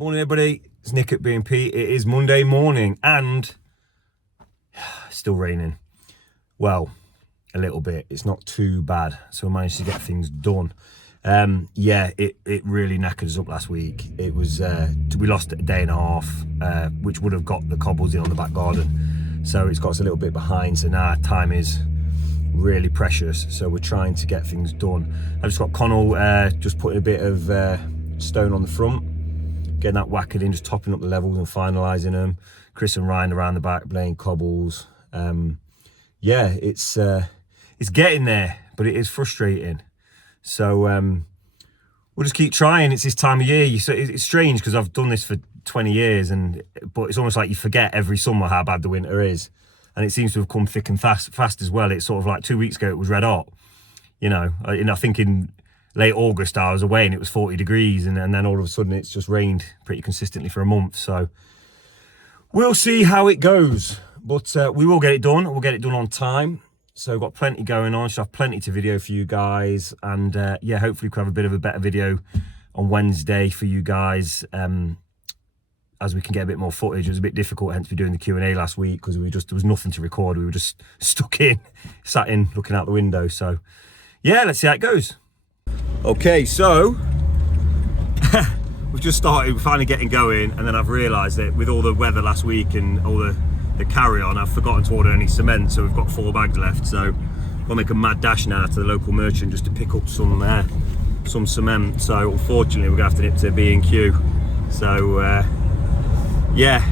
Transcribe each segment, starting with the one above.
Morning everybody, it's Nick at B&P. It is Monday morning and still raining. Well, a little bit, it's not too bad, so I managed to get things done. Yeah, it really knackered us up last week. It was, we lost a day and a half, which would have got the cobbles in on the back garden. So it's got us a little bit behind, so now time is really precious, so we're trying to get things done. I've just got Connell just putting a bit of stone on the front, getting that wackered in, just topping up the levels and finalising them. Chris and Ryan around the back laying cobbles. Yeah, it's getting there, but it is frustrating. So we'll just keep trying. It's this time of year. It's strange because I've done this for 20 years, but it's almost like you forget every summer how bad the winter is. And it seems to have come thick and fast as well. It's sort of like 2 weeks ago, it was red hot. You know, I think in late August I was away and it was 40 degrees, and then all of a sudden it's just rained pretty consistently for a month. So we'll see how it goes, but we will get it done. We'll get it done on time. So we've got plenty going on. Should have plenty to video for you guys, and yeah, hopefully we can have a bit of a better video on Wednesday for you guys, as we can get a bit more footage. It was a bit difficult, hence we doing the Q&A last week, because there was nothing to record. We were just sat in looking out the window. So yeah, let's see how it goes. Okay, so we've just started, we're finally getting going, and then I've realised that with all the weather last week and all the carry on, I've forgotten to order any cement, so we've got 4 bags left. So we'll make a mad dash now to the local merchant just to pick up some cement. So unfortunately we're gonna have to nip to B&Q. So yeah,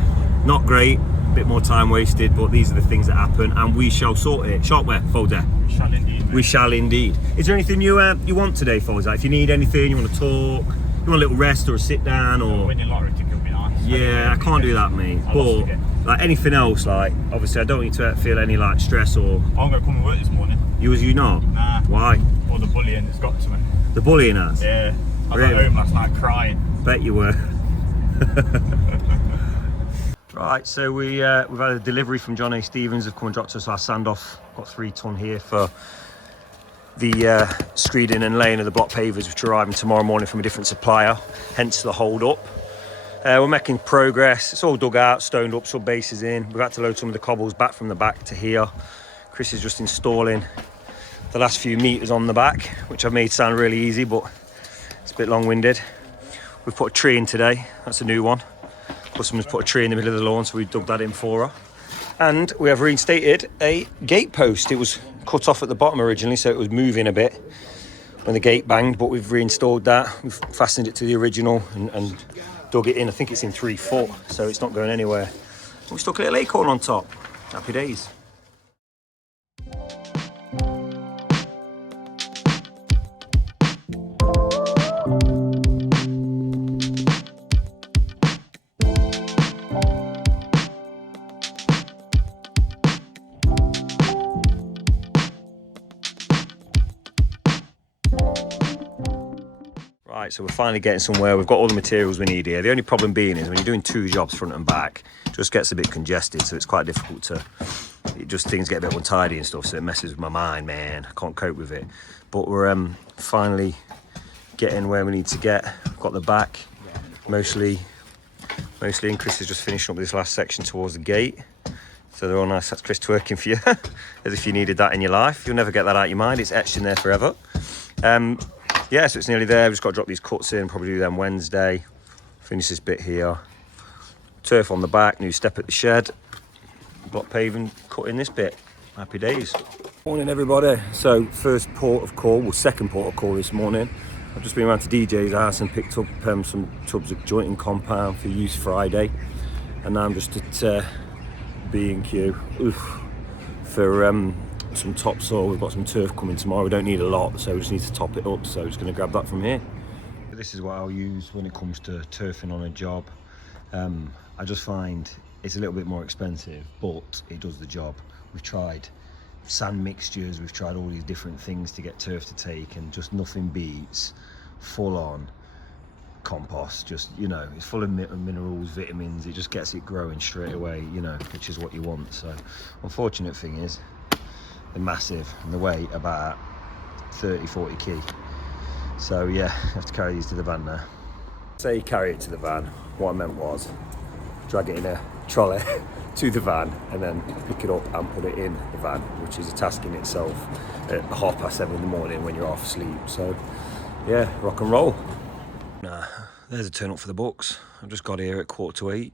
not great, a bit more time wasted, but these are the things that happen, and we shall sort it. Sharpware, Folder. We shall indeed, mate. We shall indeed. Is there anything you want today, Folder? If you need anything, you want to talk, you want a little rest or a sit down, or winning lottery ticket would be nice. Yeah, I can't do that, mate. But like anything else, like obviously I don't need to feel any like stress or. I'm gonna come and work this morning. You not? Nah. Why? All the bullying that's got to me. The bullying has? Yeah. I was Really? at home last night crying. Bet you were. Right, so we've had a delivery from John A. Stevens. They've come and dropped us our sand off. Got 3 ton here for the screeding and laying of the block pavers, which are arriving tomorrow morning from a different supplier, hence the hold up. We're making progress. It's all dug out, stoned up, sub bases in. We've had to load some of the cobbles back from the back to here. Chris is just installing the last few meters on the back, which I've made sound really easy, but it's a bit long-winded. We've put a tree in today. That's a new one. Customers put a tree in the middle of the lawn, so we dug that in for her. And we have reinstated a gate post. It was cut off at the bottom originally, so it was moving a bit when the gate banged, but we've reinstalled that. We've fastened it to the original and dug it in. I think it's in 3 foot, so it's not going anywhere. We stuck a little acorn on top. Happy days. Right, so we're finally getting somewhere. We've got all the materials we need here. The only problem being is when you're doing 2 jobs front and back, it just gets a bit congested, so it's quite difficult to, things get a bit untidy and stuff, so it messes with my mind, man. I can't cope with it. But we're finally getting where we need to get. We've got the back mostly, and Chris is just finishing up this last section towards the gate. So they're all nice. That's Chris twerking for you, as if you needed that in your life. You'll never get that out of your mind. It's etched in there forever. Yeah, so it's nearly there. We've just got to drop these cuts in, probably do them Wednesday. Finish this bit here. Turf on the back, new step at the shed. Block paving, cut in this bit. Happy days. Morning, everybody. So first port of call, well, second port of call this morning. I've just been around to DJ's house and picked up some tubs of jointing compound for use Friday. And now I'm just at B&Q for some topsoil. We've got some turf coming tomorrow. We don't need a lot, so we just need to top it up, so I'm just going to grab that from here. This is what I'll use when it comes to turfing on a job. I just find it's a little bit more expensive, but it does the job. We've tried sand mixtures, we've tried all these different things to get turf to take, and just nothing beats full on compost. Just, you know, it's full of minerals, vitamins. It just gets it growing straight away, you know, which is what you want. So unfortunate thing is they're massive and they weigh about 30-40 kg. So yeah, I have to carry these to the van now. Say carry it to the van. What I meant was drag it in a trolley to the van and then pick it up and put it in the van, which is a task in itself at 7:30 in the morning when you're off sleep. So yeah, rock and roll. There's a turn up for the books. I've just got here at 7:45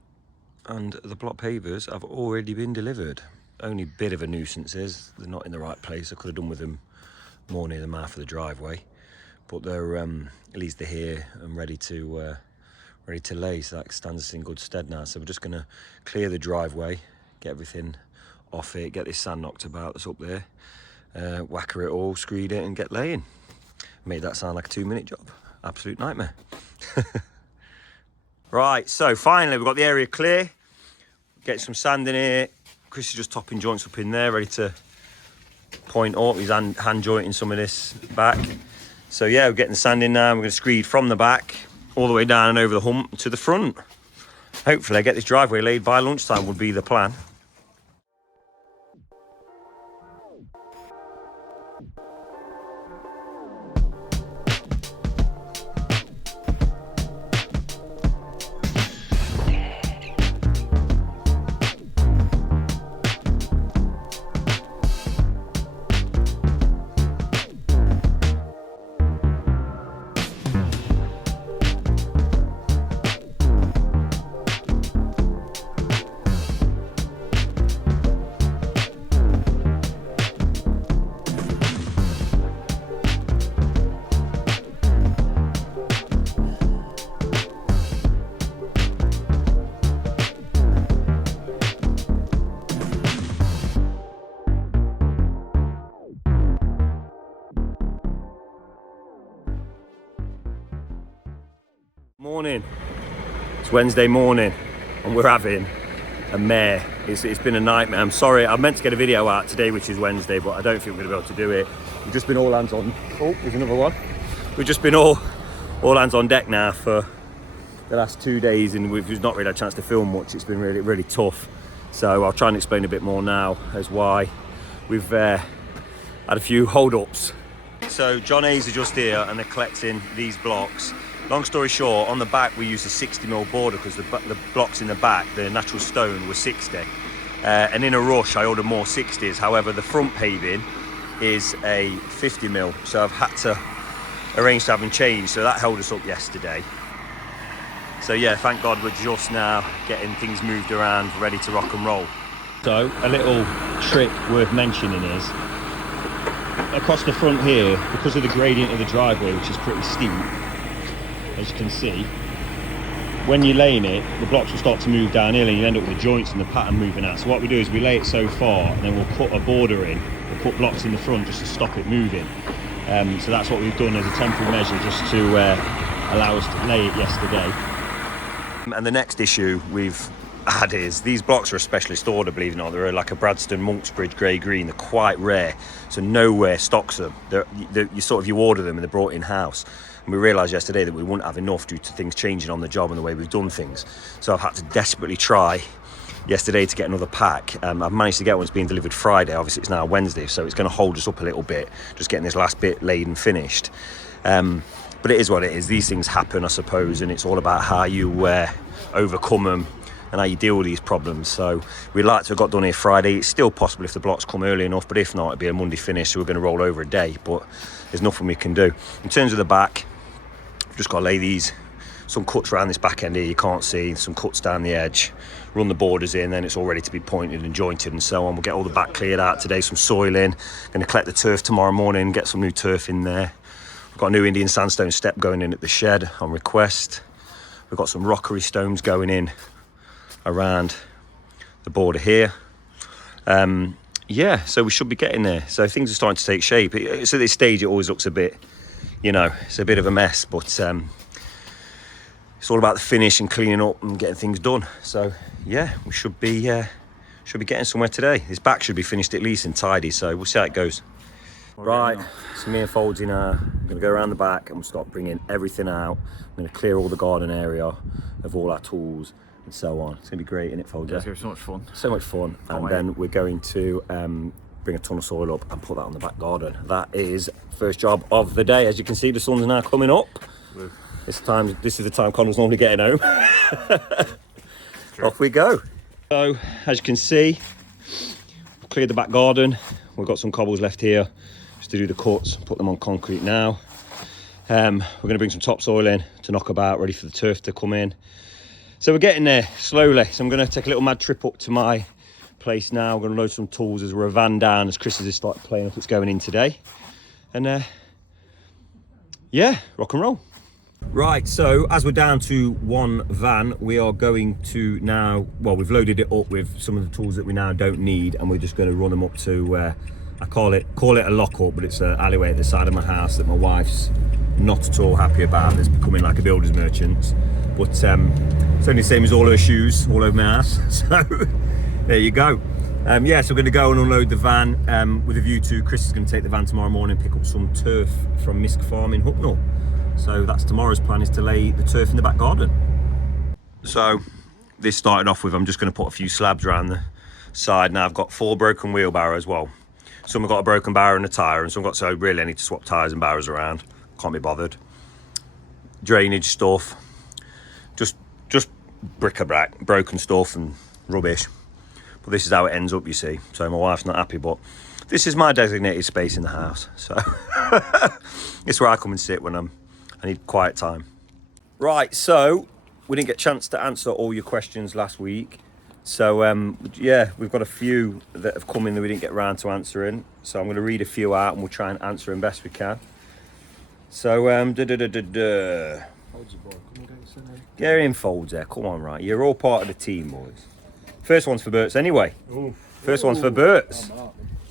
and the block pavers have already been delivered. Only bit of a nuisance is they're not in the right place. I could have done with them more near the mouth of the driveway, but they're at least they're here and ready to lay, so that stands us in good stead now. So we're just going to clear the driveway, get everything off it, get this sand knocked about that's up there, wacker it all, screed it and get laying. Made that sound like a 2-minute job. Absolute nightmare. Right, so finally we've got the area clear. Get some sand in here. Chris is just topping joints up in there, ready to point up. He's hand jointing some of this back. So yeah, we're getting the sand in now. We're going to screed from the back all the way down and over the hump to the front. Hopefully I get this driveway laid by lunchtime would be the plan. Morning. It's Wednesday morning and we're having a mare. It's been a nightmare. I'm sorry, I meant to get a video out today, which is Wednesday, but I don't think we're going to be able to do it. We've just been all hands on. Oh, there's another one. We've just been all hands on deck now for the last 2 days, and we've not really had a chance to film much. It's been really, really tough. So I'll try and explain a bit more now as why we've had a few hold-ups. So John Hayes are just here and they're collecting these blocks. Long story short, on the back we used a 60mm border because the blocks in the back, the natural stone, was 60. And in a rush I ordered more 60s. However, the front paving is a 50mm, so I've had to arrange to have them changed, so that held us up yesterday. So yeah, thank God we're just now getting things moved around, ready to rock and roll. So a little trick worth mentioning is, across the front here, because of the gradient of the driveway, which is pretty steep, as you can see, when you're laying it, the blocks will start to move downhill and you end up with the joints and the pattern moving out. So what we do is we lay it so far and then we'll cut a border in, we'll put blocks in the front just to stop it moving. So that's what we've done as a temporary measure, just to allow us to lay it yesterday. And the next issue we've had is these blocks are a specialist order, believe it or not. They're like a Bradston Monksbridge grey green. They're quite rare, so nowhere stocks them. You order them and they're brought in house. And we realised yesterday that we wouldn't have enough due to things changing on the job and the way we've done things. So I've had to desperately try yesterday to get another pack. I've managed to get one. It's being delivered Friday. Obviously it's now Wednesday, so it's going to hold us up a little bit, just getting this last bit laid and finished. But it is what it is. These things happen, I suppose, and it's all about how you overcome them and how you deal with these problems. So we'd like to have got done here Friday. It's still possible if the blocks come early enough, but if not, it'll be a Monday finish, so we're going to roll over a day, but there's nothing we can do. In terms of the back, we've just got to lay these, some cuts around this back end here you can't see, some cuts down the edge, run the borders in, then it's all ready to be pointed and jointed and so on. We'll get all the back cleared out today, some soil in, going to collect the turf tomorrow morning, get some new turf in there. We've got a new Indian sandstone step going in at the shed on request. We've got some rockery stones going in around the border here. Yeah, so we should be getting there. So things are starting to take shape. It's at this stage it always looks a bit, it's a bit of a mess, but it's all about the finish and cleaning up and getting things done. So yeah, we should be getting somewhere today. This back should be finished at least and tidy, so we'll see how it goes. Right, so me and Foldsy now, I'm going to go around the back and we'll start bringing everything out. I'm going to clear all the garden area of all our tools and so on. It's going to be great, isn't it, Foldsy? Yeah, it's going to be so much fun. So much fun. And then we're going to bring a ton of soil up and put that on the back garden. That is first job of the day. As you can see, the sun's now coming up. This is the time Connor's normally getting home. Off we go. So, as you can see, I've cleared the back garden. We've got some cobbles left here just to do the cuts, put them on concrete now. We're going to bring some topsoil in to knock about, ready for the turf to come in. So we're getting there slowly. So I'm going to take a little mad trip up to my place now. I'm going to load some tools as we're a van down, as Chris has just started playing up. It's going in today. And yeah, rock and roll. Right, so as we're down to one van, we are going to now, well, we've loaded it up with some of the tools that we now don't need, and we're just going to run them up to, I call it a lock-up, but it's an alleyway at the side of my house that my wife's not at all happy about. It's becoming like a builder's merchant. But it's only the same as all her shoes all over my ass. So there you go. Yeah, so we're going to go and unload the van with a view to Chris is going to take the van tomorrow morning and pick up some turf from Misk Farm in Hucknall. So that's tomorrow's plan, is to lay the turf in the back garden. So this started off with, I'm just going to put a few slabs around the side. Now I've got 4 broken wheelbarrows. Well, some have got a broken barrow and a tyre, and some got, so really I need to swap tyres and barrows around. Can't be bothered. Drainage stuff. Just bric-a-brac, broken stuff and rubbish. But this is how it ends up, you see. So my wife's not happy, but this is my designated space in the house. So it's where I come and sit when I need quiet time. Right, so we didn't get a chance to answer all your questions last week. So yeah, we've got a few that have come in that we didn't get around to answering. So I'm going to read a few out and we'll try and answer them best we can. So get in folds there, come on, right, you're all part of the team, boys. First one's for Bert's anyway. First one's for Bert's.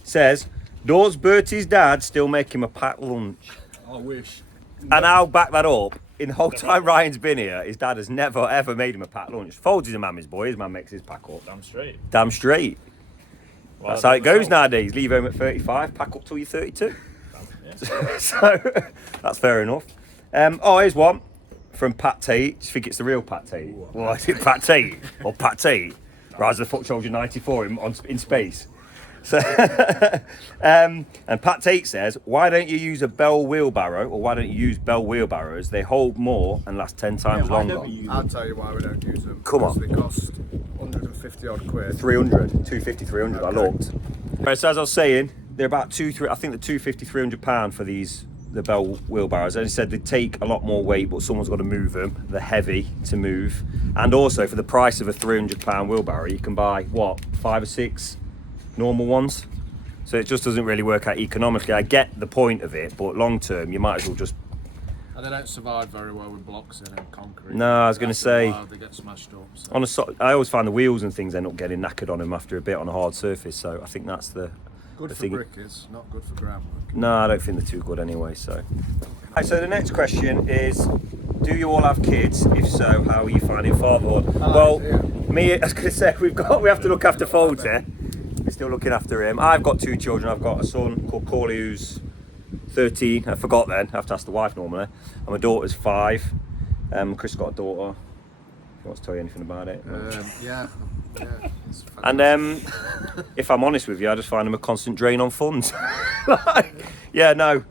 Says, does Bertie's dad still make him a packed lunch? I wish. And I'll back that up. In the whole time Ryan's been here, his dad has never ever made him a packed lunch. Folds is a mammy's boy, his man makes his pack up. Damn straight. Damn straight. Well, that's how it goes nowadays. Leave home at 35, pack up till you're 32. Yeah. So that's fair enough. Oh, here's one from Pat Tate. Do you think it's the real Pat Tate? Well, is it Pat Tate or Pat Tate? Rise of the Foot Soldier 94 in space. So, and Pat Tate says, why don't you use a Bell wheelbarrow, or why don't you use Bell wheelbarrows? They hold more and last 10 times longer. I'll tell you why we don't use them. Come on. They cost 150 odd quid. 300, 250, 300, okay. I looked. Right, so as I was saying, they're about I think they're 250, 300 pound for the Bell wheelbarrows. As I said, they take a lot more weight, but someone's got to move them. They're heavy to move. And also, for the price of a 300 pound wheelbarrow, you can buy, what, 5 or 6 normal ones? So it just doesn't really work out economically. I get the point of it, but long term, you might as well just... And they don't survive very well with blocks in and concrete. No, I was going to say... They get smashed up. So. I always find the wheels and things end up getting knackered on them after a bit on a hard surface, so I think that's the Good for thing. brick is, not good for groundwork. No, I don't think they're too good anyway, so... Right, so the next question is, do you all have kids? If so, how are you finding fatherhood? Well, me, I was going to say, we have to look after Folds here. We're still looking after him. I've got 2 children. I've got a son called Corley who's 13. I forgot then. I have to ask the wife normally. And my daughter's 5. Chris got a daughter. If he wants to tell you anything about it. Yeah. And if I'm honest with you, I just find them a constant drain on funds. Yeah, no.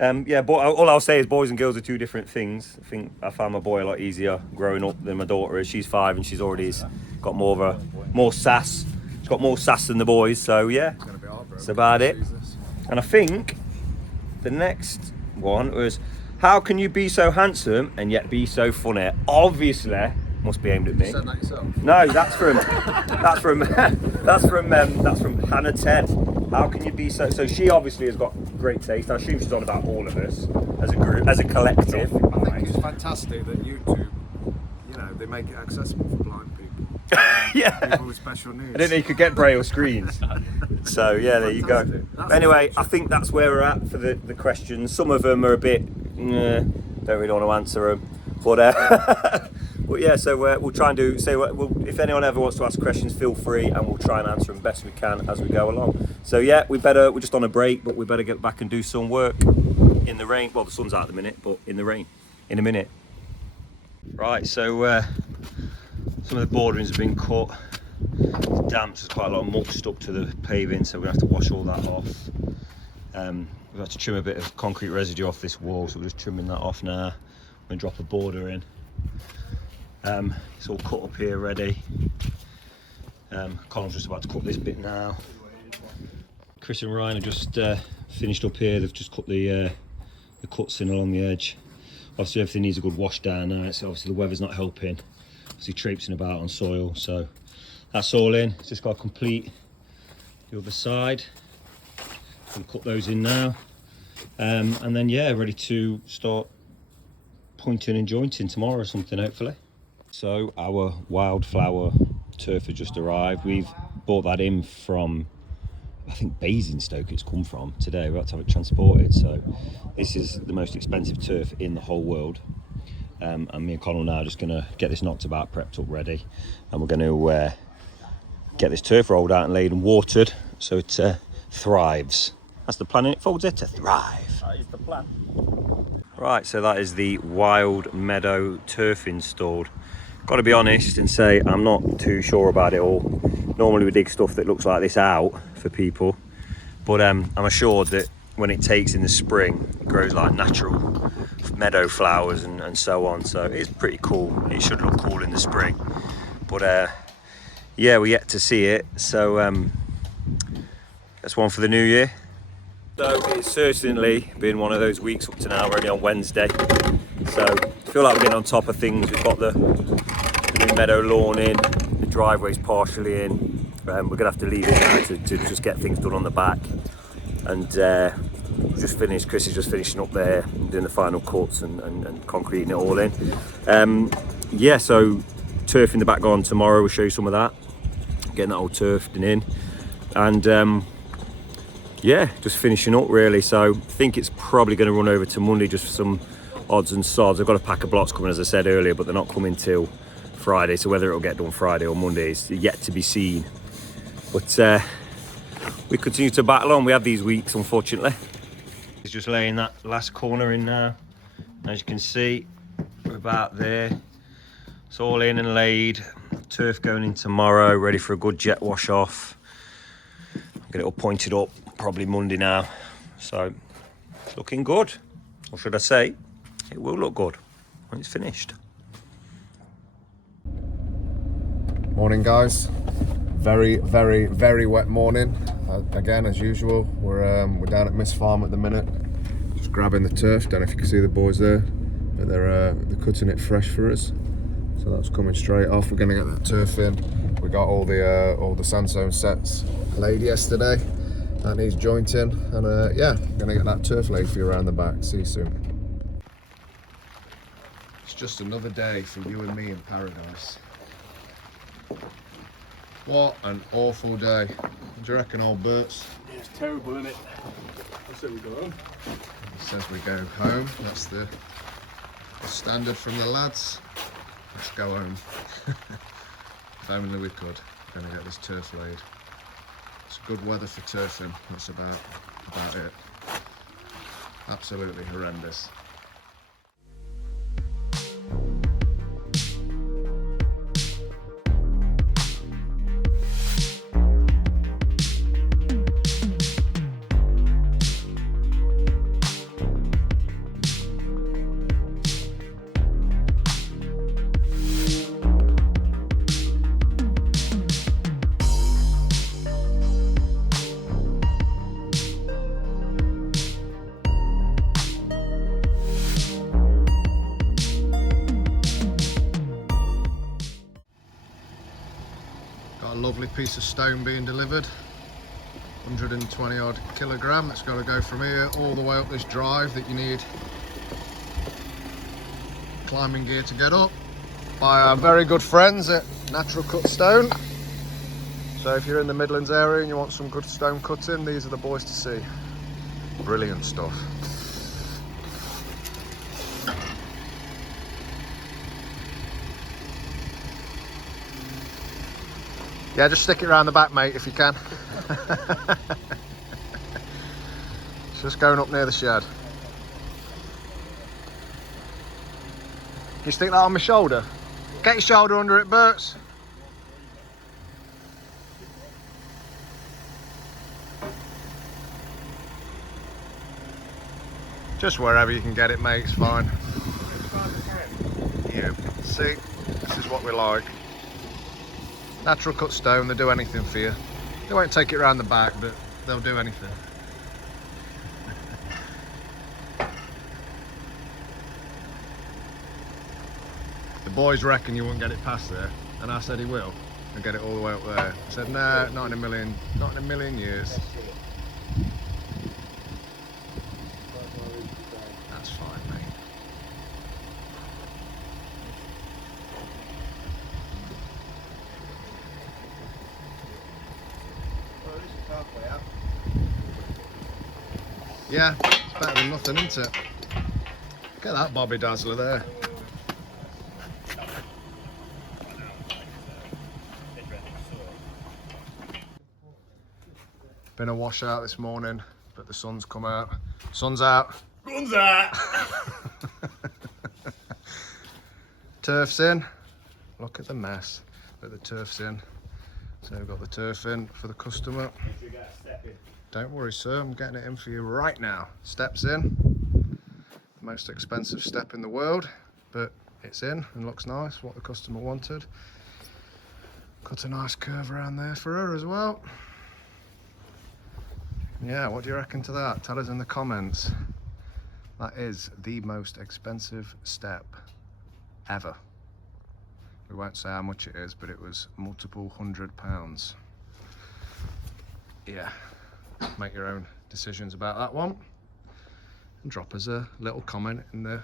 Yeah, but all I'll say is boys and girls are 2 different things. I think I found my boy a lot easier growing up than my daughter is. She's 5 and she's already got more sass. She's got more sass than the boys, so yeah, that's about it. And I think the next one was, how can you be so handsome and yet be so funny? Obviously, must be aimed at me. You said that yourself? No, that's from Hannah Ted. How can you be so? So she obviously has got great taste. I assume she's on about all of us as a group, as a collective. I think it's fantastic that YouTube, they make it accessible for blind people. Yeah. People with special needs. I didn't know you could get braille screens. So yeah, there you go. Anyway, I think that's where we're at for the questions. Some of them are a bit, don't really want to answer them. But But yeah, so we'll try and if anyone ever wants to ask questions, feel free, and we'll try and answer them best we can as we go along. So yeah, we're just on a break, but we better get back and do some work in the rain. Well, the sun's out at the minute, but in the rain in a minute. Right, so some of the borderings have been cut. It's damp, there's quite a lot of muck stuck to the paving, so we're gonna have to wash all that off. We've had to trim a bit of concrete residue off this wall, so we're just trimming that off now. and drop a border in. It's all cut up here ready. Colin's just about to cut this bit now. Chris and Ryan have just finished up here. They've just cut the cuts in along the edge. Obviously everything needs a good wash down now, so obviously the weather's not helping. Obviously traipsing about on soil, so that's all in. It's just got to complete the other side. Gonna cut those in now, and then yeah, ready to start pointing and jointing tomorrow or something, hopefully. So our wildflower turf has just arrived. We've bought that in from, I think, Basingstoke it's come from today. We've had to have it transported, so this is the most expensive turf in the whole world. And me and Colin are now just going to get this knocked about, prepped up, ready, and we're going to get this turf rolled out and laid and watered so it thrives. That's the plan, and it folds it to thrive. That is the plan. Right, so that is the wild meadow turf installed. Got to be honest and say I'm not too sure about it all. Normally we dig stuff that looks like this out for people, but I'm assured that when it takes in the spring, it grows like natural meadow flowers and so on. So it's pretty cool. It should look cool in the spring, but yeah, we're yet to see it. So that's one for the new year. So it's certainly been one of those weeks up to now. We're only on Wednesday, so I feel like we're getting on top of things. We've got the new meadow lawn in, the driveway's partially in. We're gonna have to leave it now to just get things done on the back. And we've just finished. Chris is just finishing up there, doing the final cuts and concreting it all in. Yeah, so turf in the back on tomorrow. We'll show you some of that. Getting that all turfed and in, and yeah, just finishing up really. So I think it's probably going to run over to Monday just for some odds and sods. I've got a pack of blocks coming, as I said earlier, but they're not coming till Friday. So whether it'll get done Friday or Monday is yet to be seen. But we continue to battle on. We have these weeks, unfortunately. He's just laying that last corner in now. As you can see, we're about there. It's all in and laid. Turf going in tomorrow, ready for a good jet wash off. Get it all pointed up, probably Monday now. So it's looking good. Or should I say, it will look good when it's finished. Morning, guys. Very, very, very wet morning. Again, as usual, we're down at Miss Farm at the minute, just grabbing the turf. Don't know if you can see the boys there, but they're cutting it fresh for us. So that's coming straight off. We're going to get that turf in. We got all the sandstone sets laid yesterday. That needs jointing, and yeah, going to get that turf laid for you around the back. See you soon. It's just another day for you and me in paradise. What an awful day. What do you reckon, old Berts? Yeah, it's terrible, isn't it? I said we go home. He says we go home. That's the standard from the lads. Let's go home. If only we could. Gonna get this turf laid. It's good weather for turfing. That's about it. Absolutely horrendous. Got a lovely piece of stone being delivered, 120 odd kilogram. It's got to go from here all the way up this drive that you need climbing gear to get up, by our very good friends at Natural Cut Stone. So if you're in the Midlands area and you want some good stone cutting, these are the boys to see. Brilliant stuff. Yeah, just stick it around the back, mate, if you can. It's just going up near the shed. Can you stick that on my shoulder? Get your shoulder under it, Berts. Just wherever you can get it, mate, it's fine. you. See, this is what we like. Natural cut stone, they do anything for you. They won't take it around the back, but they'll do anything. The boys reckon you won't get it past there, and I said he will, and get it all the way up there. I said, no, not in a million years. That's fine, mate. Yeah, it's better than nothing, isn't it? Get that Bobby Dazzler there. Been a washout this morning, but the sun's come out. Sun's out. Guns out! Turf's in. Look at the mess. But the turf's in. So we've got the turf in for the customer. Don't worry, sir, I'm getting it in for you right now. Steps in. Most expensive step in the world, but it's in and looks nice, what the customer wanted. Cut a nice curve around there for her as well. Yeah, what do you reckon to that? Tell us in the comments. That is the most expensive step ever. We won't say how much it is, but it was multiple £100s. Yeah, make your own decisions about that one. And drop us a little comment in the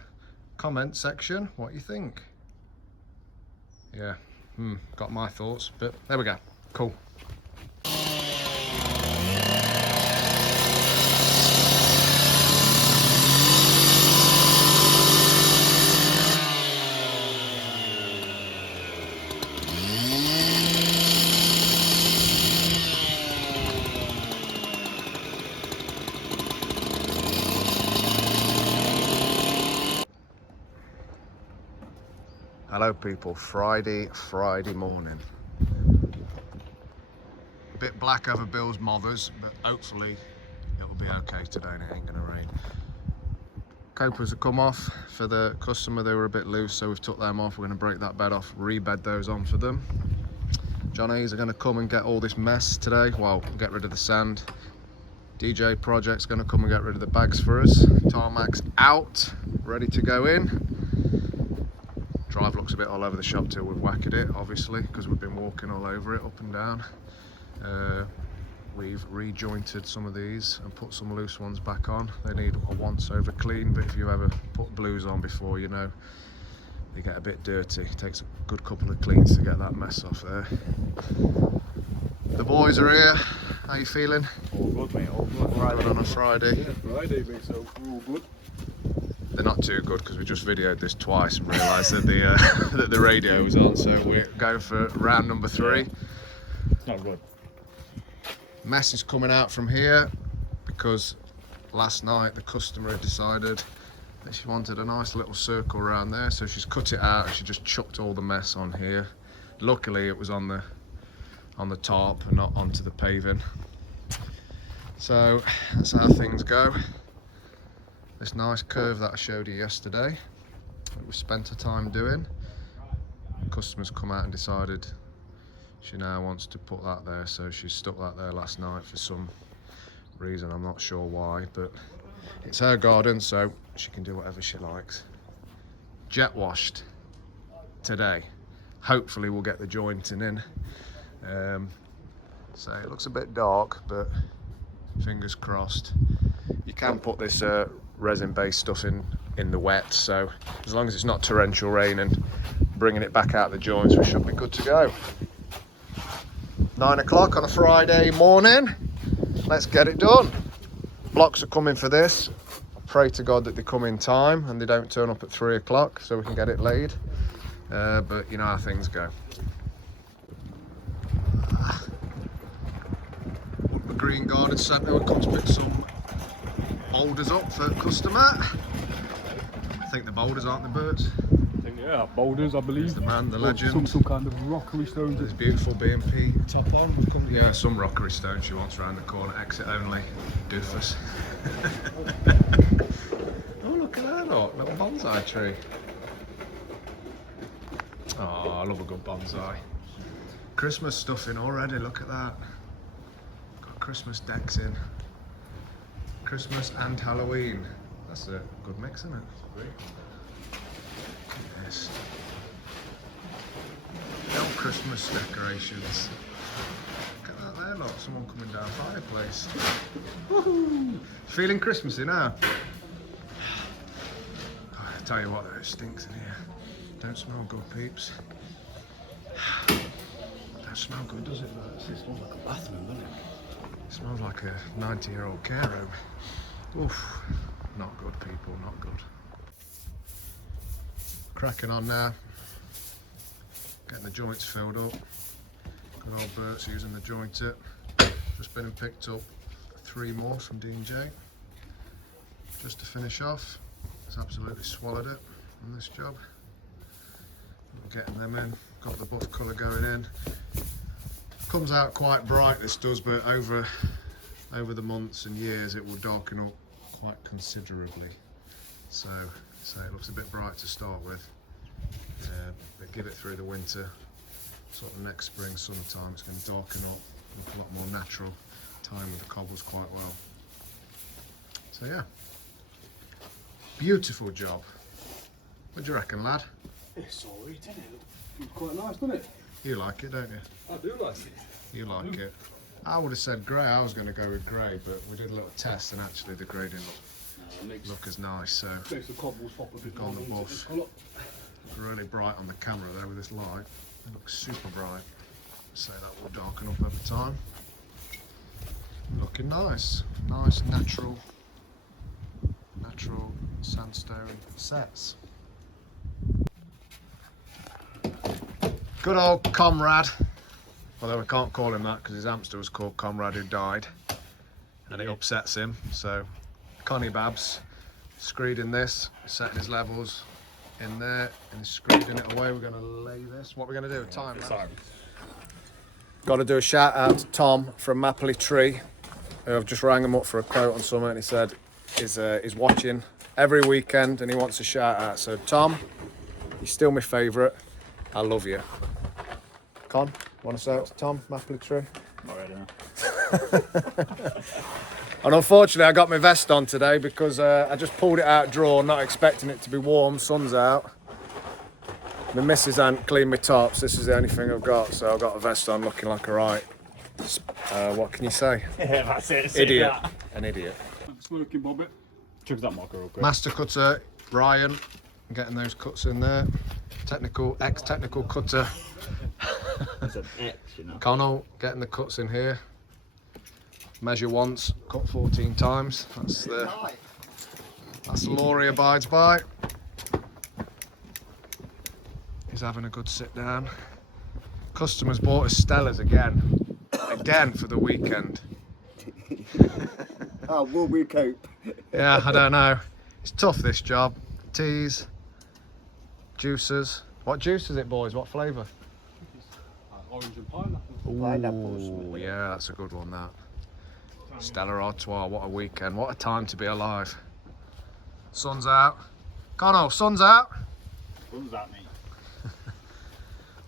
comment section, what you think. Yeah, got my thoughts, but there we go, cool. Hello people, Friday morning. A bit black over Bill's mothers, but hopefully it'll be okay today and it ain't gonna rain. Copers have come off for the customer, they were a bit loose, so we've took them off. We're gonna break that bed off, rebed those on for them. Johnny's are gonna come and get all this mess today, well, get rid of the sand. DJ Project's gonna come and get rid of the bags for us. Tarmac's out, ready to go in. Drive looks a bit all over the shop till we've whackered it, obviously, because we've been walking all over it, up and down. We've rejointed some of these and put some loose ones back on. They need a once over clean, but if you ever put blues on before, you know, they get a bit dirty. It takes a good couple of cleans to get that mess off there. The boys are here. How you feeling? All good, mate, all good. All good on a Friday. Yeah, Friday, mate, so we're all good. They're not too good because we just videoed this twice and realised that the that the radio was on, so we're going for round number 3. It's not good. Mess is coming out from here because last night the customer had decided that she wanted a nice little circle around there, so she's cut it out and she just chucked all the mess on here. Luckily it was on the top and not onto the paving. So that's how things go. This nice curve that I showed you yesterday, that we spent her time doing. The customer's come out and decided she now wants to put that there, so she stuck that there last night for some reason, I'm not sure why, but it's her garden, so she can do whatever she likes. Jet washed today. Hopefully we'll get the jointing in. So it looks a bit dark, but fingers crossed. You can put this resin-based stuff in the wet, so as long as it's not torrential rain and bringing it back out the joints, we should be good to go. 9 o'clock on a Friday morning. Let's get it done. Blocks are coming for this. Pray to God that they come in time and they don't turn up at 3 o'clock so we can get it laid. But you know how things go. The Green Garden Centre will come to pick some boulders up for customer. I think the boulders, aren't the birds? Yeah, boulders, I believe. There's the man, the legend. Some kind of rockery stones. There's beautiful B&P top on. Yeah, some rockery stone she wants round the corner. Exit only. Doofus. Oh, look at that, little bonsai tree. Oh, I love a good bonsai. Christmas stuff in already, look at that. Got Christmas decks in. Christmas and Halloween. That's a good mix, isn't it? Look at this. No Christmas decorations. Look at that there, look. Someone coming down fireplace. Woohoo! Feeling Christmassy now? Oh, I tell you what, though, it stinks in here. Don't smell good, peeps. Don't smell good, does it? It smells like a bathroom, doesn't it? It smells like a 90-year-old care home. Oof. Not good, people, not good. Cracking on now. Getting the joints filled up. Good old Bert's using the jointer. Just been and picked up 3 more from D&J. Just to finish off. It's absolutely swallowed it on this job. Getting them in. Got the buff colour going in. Comes out quite bright, this does, but over the months and years it will darken up quite considerably. So it looks a bit bright to start with. But give it through the winter, sort of next spring, summertime, it's going to darken up, look a lot more natural, tying with the cobbles quite well. So yeah, beautiful job. What do you reckon, lad? It's alright, isn't it? It's quite nice, doesn't it? You like it, don't you? I do like it. You like it. I would have said grey. I was going to go with grey, but we did a little test and actually the grey didn't look as nice. So Makes the cobbles pop a bit gone the more buff. colour. Really bright on the camera there with this light. It looks super bright. So that will darken up over time. Looking nice. Nice natural sandstone sets. Good old Comrade. Although we can't call him that because his hamster was called Comrade who died. And it upsets him. So Connie Babs screeding this, setting his levels in there, and he's screeding it away. We're going to lay this. What are we going to do? Time. Got to do a shout out to Tom from Mapley Tree, who I've just rang him up for a quote on something, and he said he's watching every weekend and he wants a shout out. So Tom, you're still my favourite. I love you. Con, want to say it to Tom, Mapley Tree? Not ready now. And unfortunately I got my vest on today because I just pulled it out drawer, not expecting it to be warm, sun's out. My missus hadn't cleaned my tops, this is the only thing I've got, so I've got a vest on looking like a right. What can you say? Yeah, that's it. Idiot. An idiot. Smoking bobbit. Chuck that marker real quick. Master cutter, Ryan, getting those cuts in there. Ex-technical cutter. That's an X, you know. Connell, getting the cuts in here. Measure once, cut 14 times. That's the law he abides by. He's having a good sit down. Customers bought us Stellas again for the weekend. How will we cope? Yeah, I don't know. It's tough, this job. Teas, juices. What juice is it, boys? What flavour? Orange and pineapple. Pineapples. Ooh, yeah, that's a good one, that. Stella Artois, what a weekend. What a time to be alive. Sun's out. Connell, sun's out. What does that mean?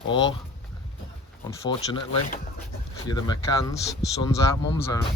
Or, unfortunately, if you're the McCanns, sun's out, mum's out.